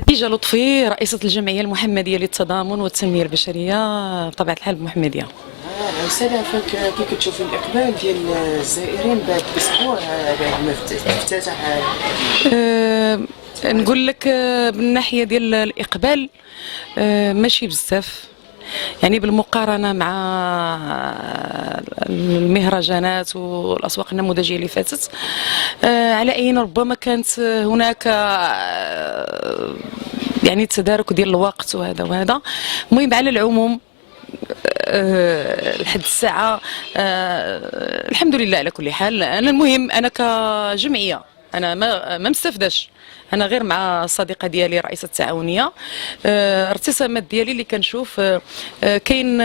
خديجة لطفي، رئيسة الجمعية المحمدية للتضامن والتنمية البشرية بطبيعة الحال المحمدية. أستاذة، كي كتشوفي الإقبال ديال الزائرين بعد أسبوع بعد ما افتتح نقول لك من ناحية ديال الإقبال ماشي بزاف، يعني بالمقارنة مع المهرجانات والأسواق النموذجية اللي فاتت. على أي ربما كانت هناك يعني تدارك ديال الوقت وهذا. المهم على العموم لحد الساعة الحمد لله على كل حال. أنا المهم أنا كجمعية أنا ما مستفداش، أنا غير مع الصديقة ديالي رئيسة التعاونية. الارتسامات ديالي اللي كنشوف كاين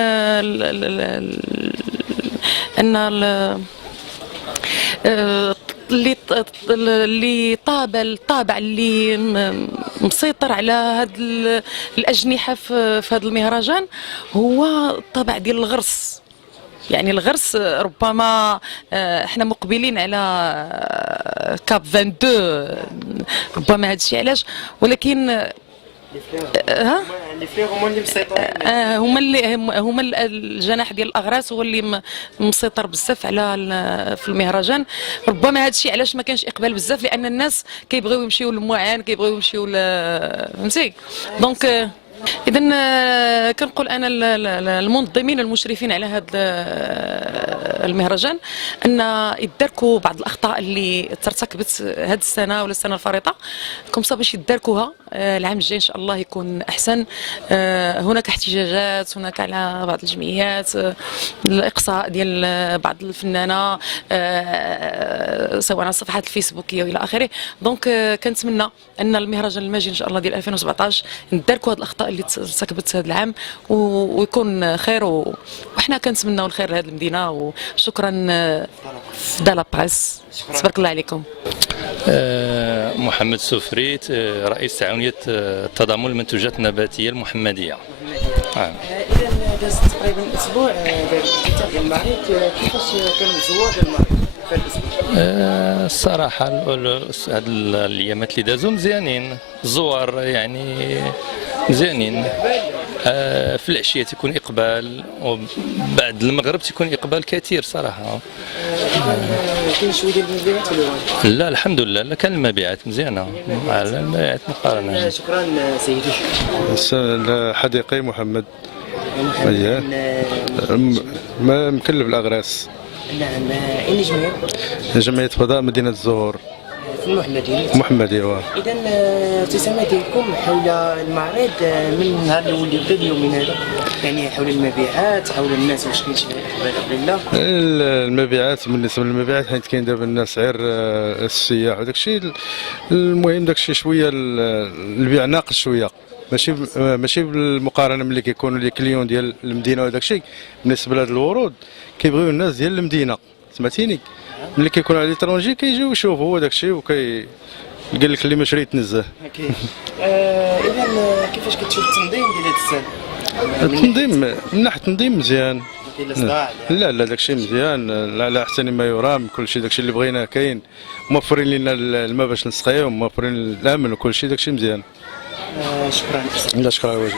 أن اللي الطابع اللي مسيطر على هاد الأجنحة في هذا المهرجان هو الطابع ديال الغرس. يعني الغرس ربما احنا مقبلين على كاب 22، ربما هذا الشيء علاش، ولكن اللي فيه هما اللي مسيطرين. هما الجناح ديال الاغراس هو اللي مسيطر بزاف على في المهرجان. ربما هذا الشيء علاش ما كانش اقبال بزاف، لان الناس كيبغيو يمشيو للموعان، كيبغيو يمشيو فهمتي. دونك اذا كنقول انا المنظمين المشرفين على هذا المهرجان ان يداركوا بعض الاخطاء اللي ترتكبت هذه السنه ولا السنه الفارطه، كومسا باش يداركوها العام الجاي ان شاء الله يكون احسن. هناك احتجاجات هناك على بعض الجمعيات، الاقصاء ديال بعض الفنانه سواء على الصفحات الفيسبوكيه والى اخره. دونك كنتمنى ان المهرجان الماجي ان شاء الله ديال 2017 نداركوا هذه الاخطاء اللي ارتكبت هذا العام ويكون خير، وحنا كنتمناو الخير لهذه المدينه. وشكرا دا لا بريس، تبارك الله عليكم. محمد سفريت، رئيس تعاونية التضامن المنتوجات النباتية المحمدية. إذا داز تقريبا أسبوع بعد الافتتاح ديال المعرض، كيفاش كان الزوار ديال المعرض في هذا الأسبوع؟ الصراحة هاد الأيامات اللي دازو مزيانين، الزوار يعني مزيانين. في العشية تيكون إقبال، وبعد المغرب تيكون إقبال كثير صراحة. كاين شويه ديال المبيعات ولا؟ لا الحمد لله، لا كان المبيعات مزيانة على المبيعات مقارنة. شكرا سيدي. الحديقي محمد ما مكلف الأغراس. نعم. أين جمعية؟ جمعية فضاء مدينة الزهور في المحمدية. محمدية. إذا الابتسامة ديالكم حول المعرض من النهار الأول اللي بدا اليومين هذا، يعني حول المبيعات، حول الناس واش كاين شي إقبال ولا لا؟ المبيعات بالنسبة للمبيعات حيت كاين دابا الناس غير السياح وداك الشيء، المهم داك الشيء شوية البيع ناقص شوية، ماشي بالمقارنه ملي كيكونوا لي كليون ديال المدينه وداك الشيء. بالنسبه لهاد الورود كيبغيو الناس ديال المدينه، سمعتيني، ملي كيكونوا على ليترونجي كيجيو يشوفوا داك الشيء قال لك اللي ما شري يتنزه. اذا كيفاش كتشوف التنظيم ديال هذا السنه؟ التنظيم من ناحيه التنظيم مزيان. لا داك الشيء مزيان على احسن ما يرام. كل شيء داك الشيء اللي بغيناه كاين، موفرين لنا الماء باش نسقيو، موفرين الامن وكل شيء، داك الشيء مزيان. شكرا. لا شكرا.